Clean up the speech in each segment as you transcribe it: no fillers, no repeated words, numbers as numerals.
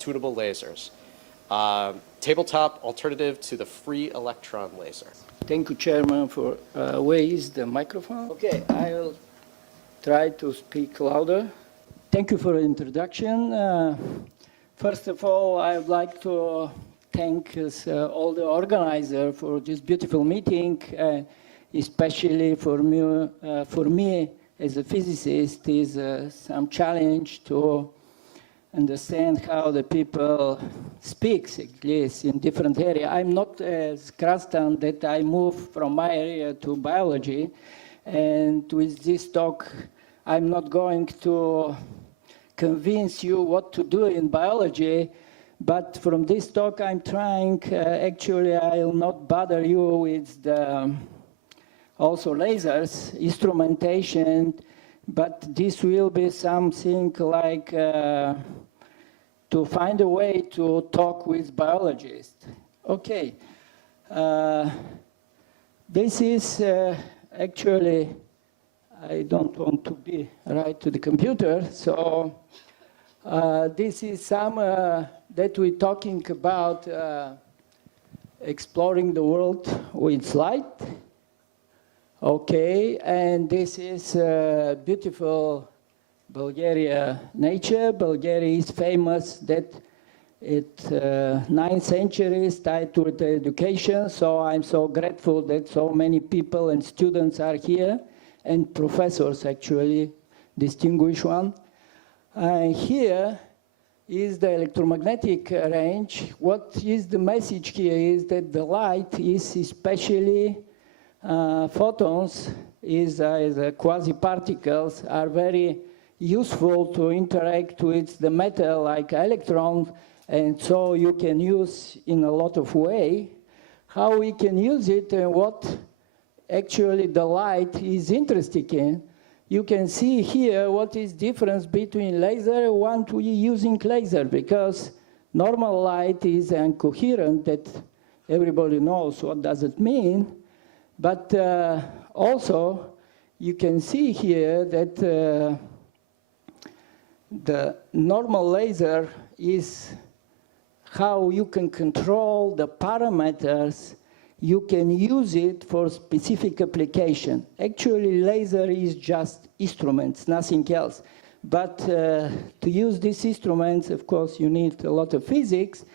tunable lasers. Tabletop alternative to the free electron laser. Thank you, Chairman, for where is the microphone? Okay, I'll try to speak louder. Thank you for the introduction. First of all, I would like to thank all the organizers for this beautiful meeting, especially for me as a physicist is some challenge to understand how the people speak, at least in different areas. I'm not as Krastan that I moved from my area to biology, and with this talk, I'm not going to convince you what to do in biology, but from this talk, I'm trying, actually, I'll not bother you with the also lasers, instrumentation, but this will be something like to find a way to talk with biologists. Okay, this is actually, I don't want to be right to the computer, so this is some that we're talking about exploring the world with light. Okay, and this is beautiful Bulgaria nature. Bulgaria is famous that it 9th century is tied to the education, so I'm so grateful that so many people and students are here, and professors actually, distinguished one. Here is the electromagnetic range. What is the message here is that the light is especially photons is quasi-particles are very useful to interact with the metal like electrons, and so you can use in a lot of way. How we can use it and what actually the light is interested in. You can see here what is difference between laser and one we using laser, because normal light is incoherent, that everybody knows what does it mean. But also, you can see here that the normal laser is how you can control the parameters. You can use it for specific application. Actually, laser is just instruments, nothing else. But to use these instruments, of course, you need a lot of physics.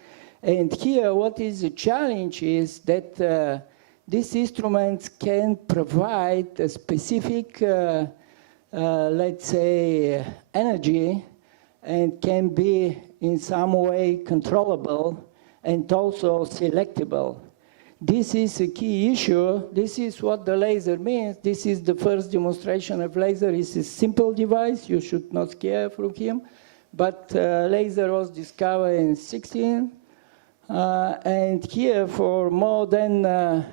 And here, what is the challenge is that these instruments can provide a specific, let's say, energy, and can be in some way controllable and also selectable. This is a key issue. This is what the laser means. This is the first demonstration of laser. It's a simple device. You should not scare from him. But laser was discovered in 16. And here for more than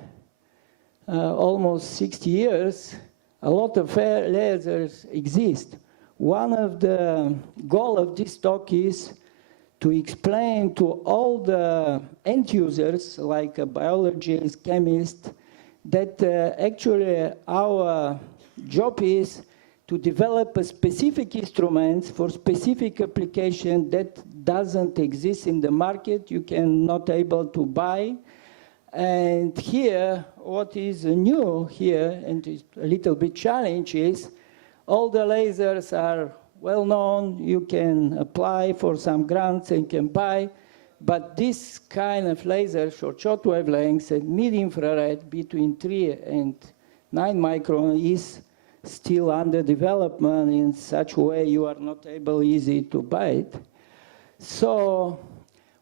almost 60 years, a lot of lasers exist. One of the goals of this talk is to explain to all the end users, like a biologist, chemist, that actually our job is to develop a specific instruments for specific application that doesn't exist in the market, you cannot able to buy. And here, what is new here, and is a little bit challenge, is all the lasers are well known, you can apply for some grants and can buy, but this kind of laser, short wavelengths and mid-infrared between 3 and 9 micron is still under development in such a way you are not able easy to buy it. So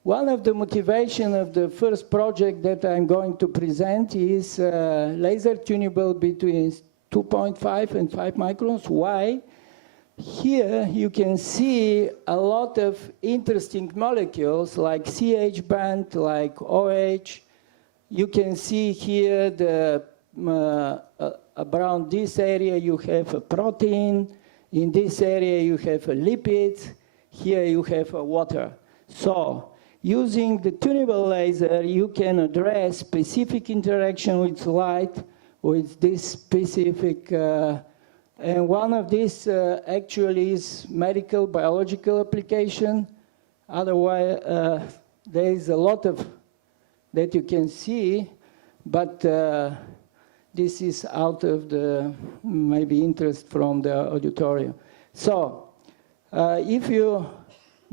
one of the motivation of the first project that I'm going to present is laser tunable between 2.5 and 5 microns. Why? Here you can see a lot of interesting molecules like CH band, like OH. You can see here the around this area you have a protein. In this area you have a lipids. Here you have a water. So using the tunable laser, you can address specific interaction with light with this specific and one of these actually is medical, biological application. Otherwise, there is a lot of that you can see, but this is out of the maybe interest from the auditorium. So if you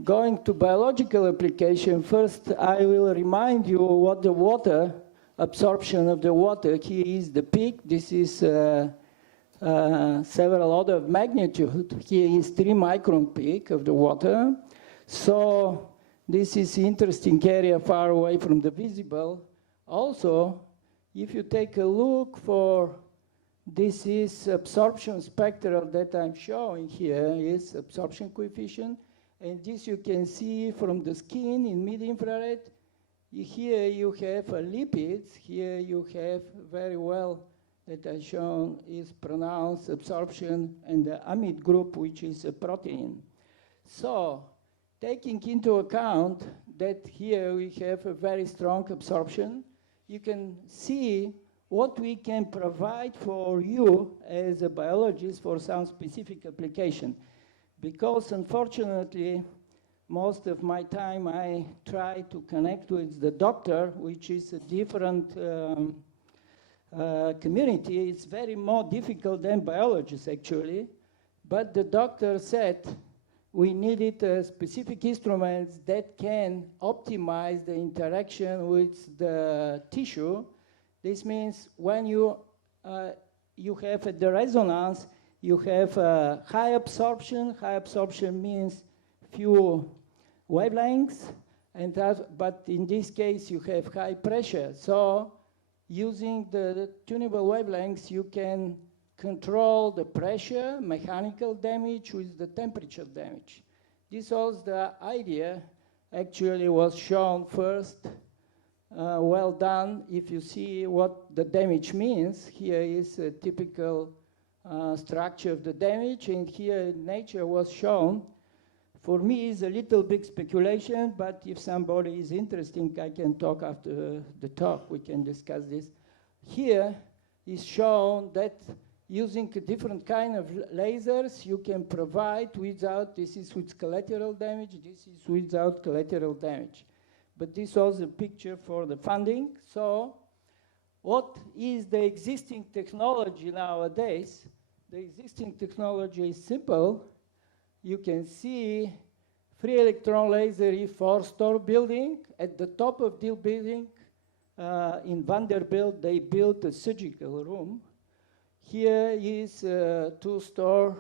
going to biological application, first I will remind you what the water, absorption of the water, here is the peak, this is several order of magnitude, here is 3 micron peak of the water. So this is interesting area far away from the visible. Also, if you take a look for, this is absorption spectral that I'm showing here, is absorption coefficient. And this you can see from the skin in mid-infrared. Here you have lipids. Here you have very well that I've shown is pronounced absorption and the amide group, which is a protein. So taking into account that here we have a very strong absorption, you can see what we can provide for you as a biologist for some specific application. Because unfortunately, most of my time I try to connect with the doctor, which is a different community. It's very more difficult than biologists actually. But the doctor said we needed specific instruments that can optimize the interaction with the tissue. This means when you have the resonance, you have high absorption. High absorption means few wavelengths, and but in this case you have high pressure. So using the tunable wavelengths, you can control the pressure, mechanical damage with the temperature damage. This was the idea, actually was shown first. Well done. If you see what the damage means, here is a typical structure of the damage, and here nature was shown. For me, it's a little bit speculation, but if somebody is interested, I can talk after the talk. We can discuss this. Here is shown that using a different kind of lasers, you can provide without, this is with collateral damage, this is without collateral damage. But this was a picture for the funding. So what is the existing technology nowadays? The existing technology is simple. You can see free electron laser is for store building. At the top of the building in Vanderbilt, they built a surgical room. Here is to store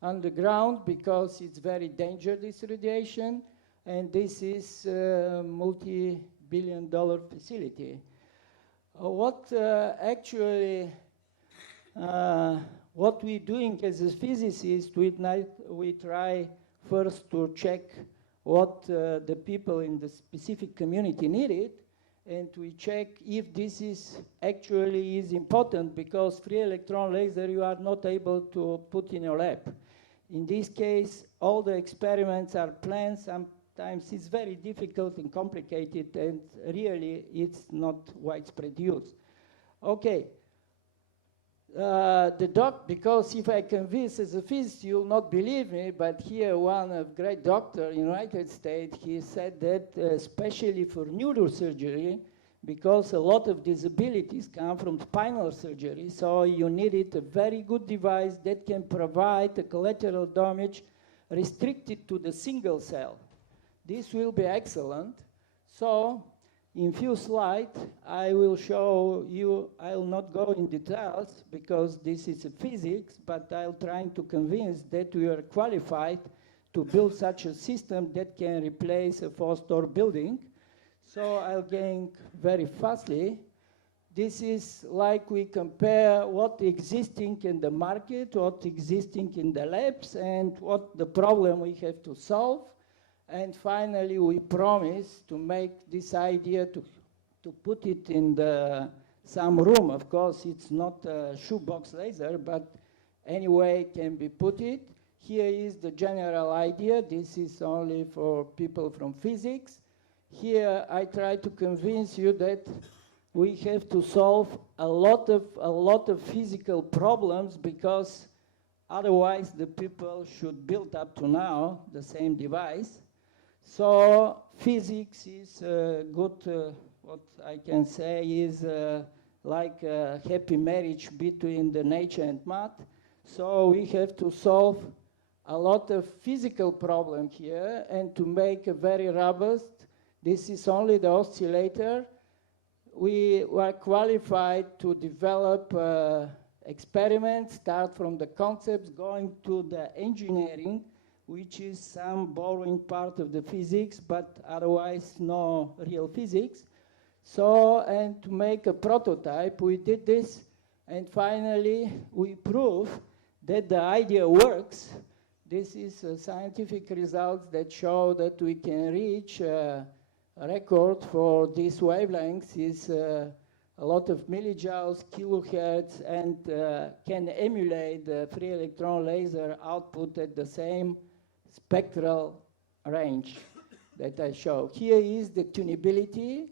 underground because it's very dangerous, this radiation. And this is a multi-billion-dollar facility. What we're doing as a physicist, we try first to check what the people in the specific community needed, and we check if this is actually is important, because free electron laser you are not able to put in your lab. In this case, all the experiments are planned. Sometimes it's very difficult and complicated, and really it's not widespread use. Okay. Because if I convince as a physicist, you'll not believe me, but here one of great doctor in the United States, he said that especially for neurosurgery, because a lot of disabilities come from spinal surgery, so you needed a very good device that can provide a collateral damage restricted to the single cell. This will be excellent. So in few slides, I will show you, I will not go in details because this is a physics, but I'll try to convince that we are qualified to build such a system that can replace a four-store building. So I'll go very fastly. This is like we compare what existing in the market, what existing in the labs, and what the problem we have to solve. And finally, we promise to make this idea to put it in some room. Of course, it's not a shoebox laser, but anyway, can be put it. Here is the general idea. This is only for people from physics. Here, I try to convince you that we have to solve a lot of physical problems, because otherwise the people should build up to now the same device. So physics is good, what I can say is like a happy marriage between the nature and math. So we have to solve a lot of physical problem here, and to make a very robust, this is only the oscillator. We were qualified to develop experiments, start from the concepts, going to the engineering, which is some borrowing part of the physics, but otherwise no real physics. So, and to make a prototype, we did this, and finally we proved that the idea works. This is scientific results that show that we can reach a record for these wavelengths is a lot of millijoules, kilohertz, and can emulate the free electron laser output at the same spectral range that I show. Here is the tunability.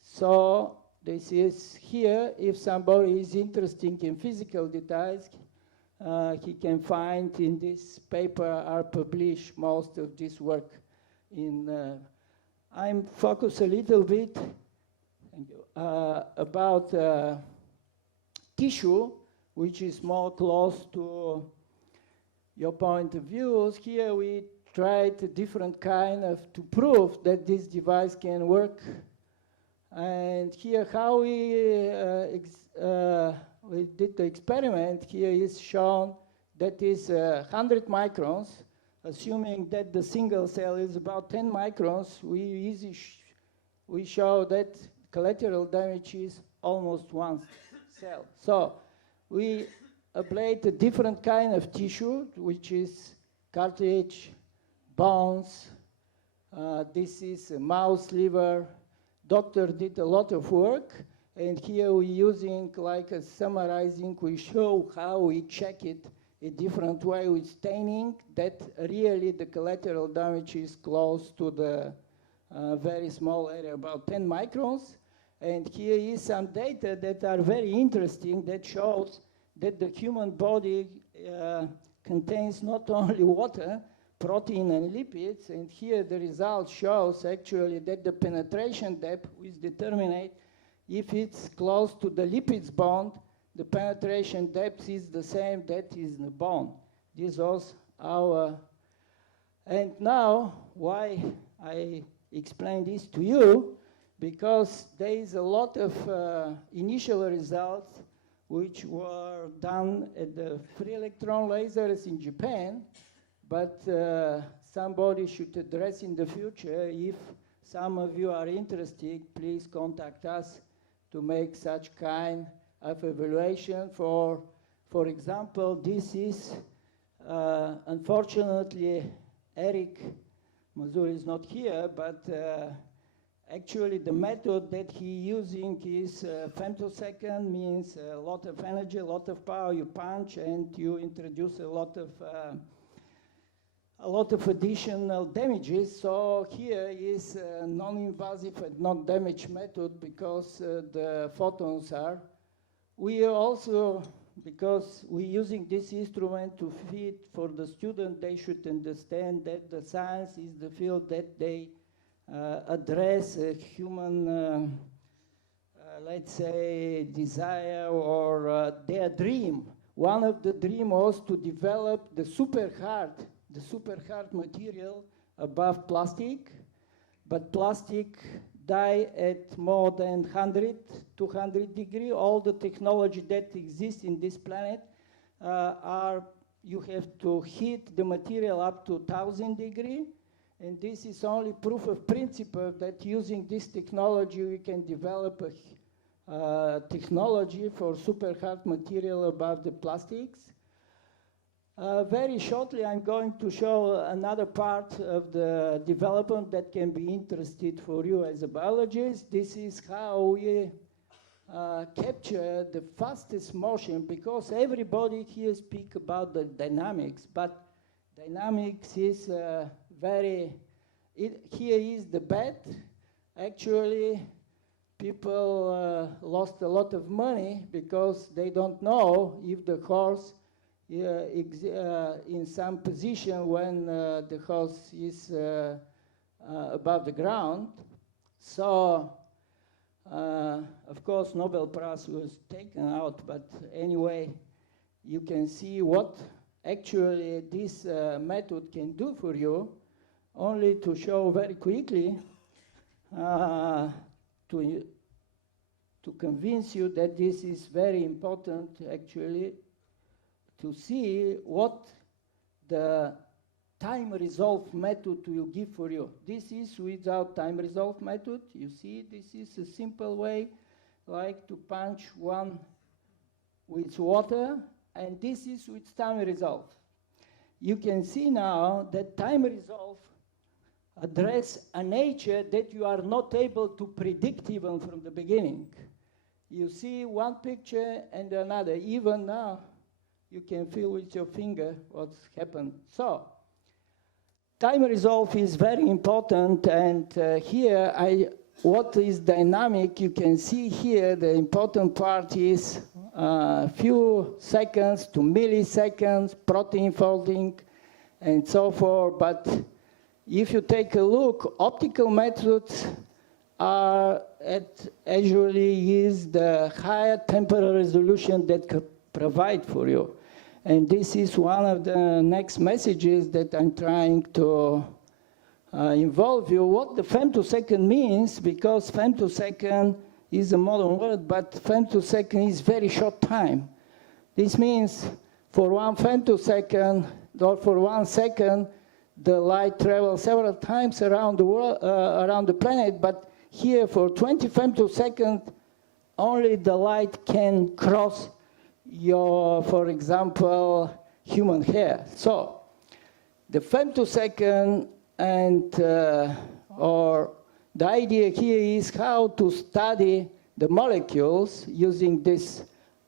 So this is here, if somebody is interested in physical details, he can find in this paper are published most of this work. I'm focused a little bit about tissue, which is more close to your point of view. Here we tried a different kind of, to prove that this device can work. And here how we did the experiment. Here is shown that is 100 microns, assuming that the single cell is about 10 microns, we show that collateral damage is almost one cell. So we ablate a different kind of tissue, which is cartilage, bones. This is a mouse liver. Doctor did a lot of work, and here we're using like a summarizing, we show how we check it a different way with staining, that really the collateral damage is close to the very small area, about 10 microns. And here is some data that are very interesting that shows that the human body contains not only water, protein and lipids, and here the result shows actually that the penetration depth is determined if it's close to the lipids bond, the penetration depth is the same that is in the bone. This was our, and now why I explain this to you, because there is a lot of initial results which were done at the free electron lasers in Japan, but somebody should address in the future. If some of you are interested, please contact us to make such kind of evaluation. For example, this is, unfortunately, Eric Mazur is not here, but actually the method that he's using is femtosecond, means a lot of energy, a lot of power, you punch and you introduce a lot of additional damages. So here is a non-invasive and non-damage method because the photons are. We are also, because we're using this instrument to feed for the student, they should understand that the science is the field that they address a human, let's say, desire or their dream. One of the dreams was to develop the super hard material above plastic, but plastic die at more than 100, 200 degrees. All the technology that exists in this planet you have to heat the material up to 1,000 degrees, and this is only proof of principle that using this technology we can develop a technology for super hard material above the plastics. Very shortly, I'm going to show another part of the development that can be interesting for you as a biologist. This is how we capture the fastest motion, because everybody here speaks about the dynamics, but dynamics is here is the bet. Actually, people lost a lot of money because they don't know if the horse in some position when the horse is above the ground. So, of course, Nobel Prize was taken out, but anyway, you can see what actually this method can do for you. Only to show very quickly, to convince you that this is very important actually, to see what the time resolve method will give for you. This is without time resolve method. You see, this is a simple way, like to punch one with water, and this is with time resolve. You can see now that time resolve address a nature that you are not able to predict even from the beginning. You see one picture and another. Even now, you can feel with your finger what's happened. So, time resolve is very important, and here, what is dynamic, you can see here, the important part is few seconds to milliseconds, protein folding, and so forth, but if you take a look, optical methods are usually use the higher temporal resolution that could provide for you. And this is one of the next messages that I'm trying to involve you. What the femtosecond means, because femtosecond is a modern word, but femtosecond is very short time. This means for 1 femtosecond or for 1 second, the light travels several times around the world, around the planet, but here for 20 femtoseconds, only the light can cross your, for example, human hair. So the femtosecond and, or the idea here is how to study the molecules using this.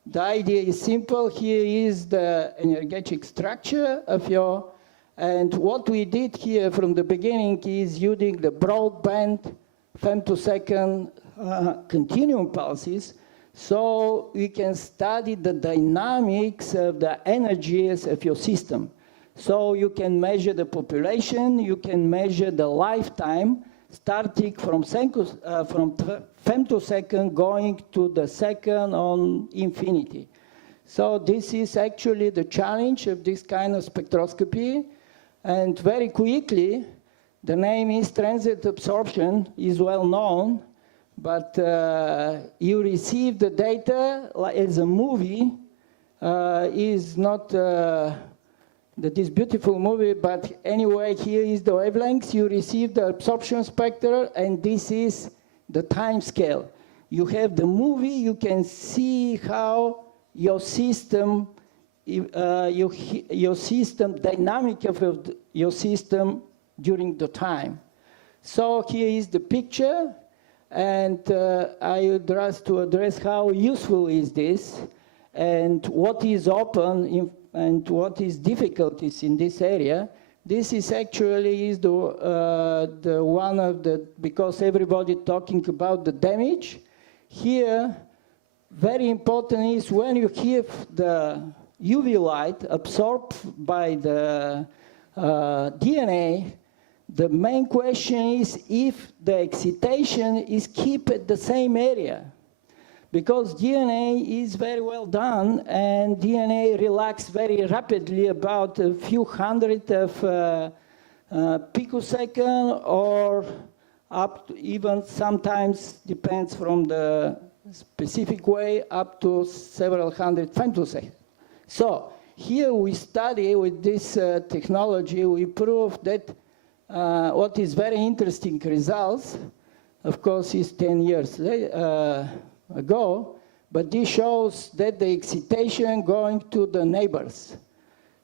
The idea is simple. Here is the energetic structure of your. And what we did here from the beginning is using the broadband femtosecond continuum pulses, so we can study the dynamics of the energies of your system. So you can measure the population, you can measure the lifetime, starting from femtosecond going to the second on infinity. So this is actually the challenge of this kind of spectroscopy. And very quickly, the name is transient absorption, is well known, but you receive the data as a movie, is not this beautiful movie, but anyway, here is the wavelengths. You receive the absorption spectrum, and this is the time scale. You have the movie, you can see how your system dynamic of your system during the time. So here is the picture, and I would like to address how useful is this, and what is open and what is difficulties in this area. This is actually is the one of the, because everybody talking about the damage. Here, very important is when you have the UV light absorbed by the DNA, the main question is if the excitation is kept at the same area. Because DNA is very well done, and DNA relaxes very rapidly, about a few hundred of picosecond, or up to even sometimes, depends from the specific way, up to several hundred femtoseconds. So here we study with this technology, we prove that what is very interesting results, of course, is 10 years ago, but this shows that the excitation going to the neighbors.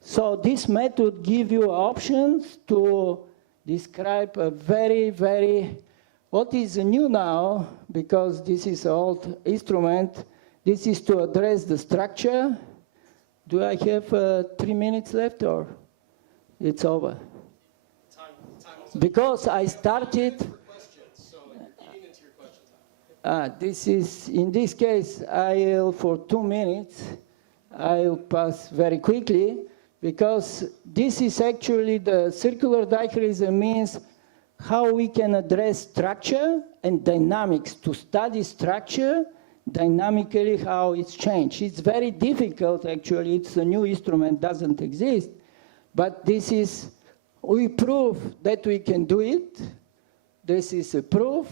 So this method gives you options to describe a very, what is new now, because this is an old instrument, this is to address the structure. Do I have 3 minutes left, or it's over? Because I started. This is, in this case, I'll, for 2 minutes, I'll pass very quickly, because this is actually the circular dichroism means how we can address structure and dynamics, to study structure dynamically, how it's changed. It's very difficult, actually. It's a new instrument, doesn't exist. But this is, we prove that we can do it. This is a proof.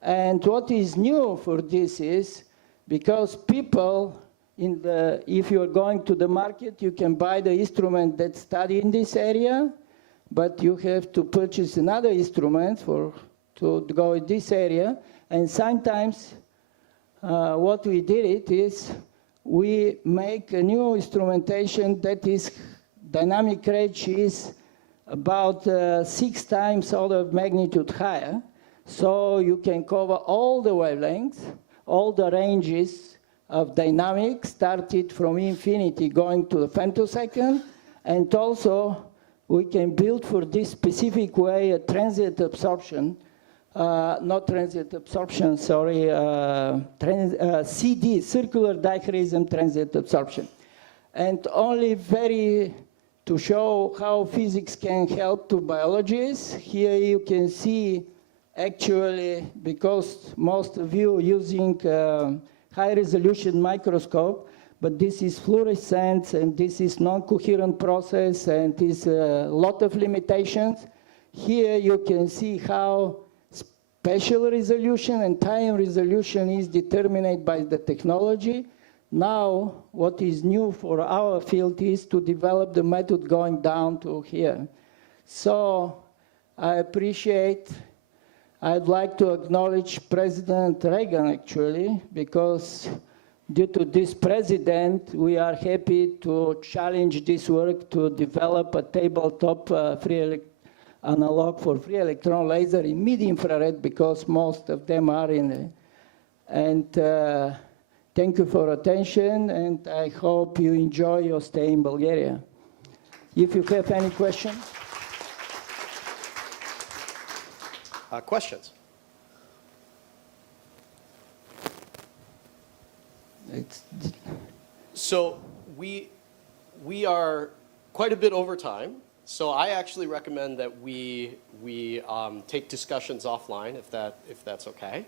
And what is new for this is, because people, if you're going to the market, you can buy the instrument that study in this area, but you have to purchase another instrument to go in this area. And sometimes what we did it is we make a new instrumentation that is dynamic range is about 6 times order of magnitude higher. So you can cover all the wavelengths, all the ranges of dynamics, started from infinity going to the femtosecond, and also we can build for this specific way a transient absorption, not transient absorption, sorry, CD, circular dichroism transient absorption. And only to show how physics can help to biologists, here you can see actually, because most of you using high-resolution microscope, but this is fluorescence, and this is non-coherent process, and is a lot of limitations. Here you can see how spatial resolution and time resolution is determined by the technology. Now, what is new for our field is to develop the method going down to here. So I'd like to acknowledge President Reagan, actually, because due to this president, we are happy to challenge this work to develop a tabletop analog for free electron laser in mid-infrared, because most of them are in it. And thank you for attention, and I hope you enjoy your stay in Bulgaria. If you have any questions. Questions? So we are quite a bit over time. So I actually recommend that we take discussions offline, if that's okay.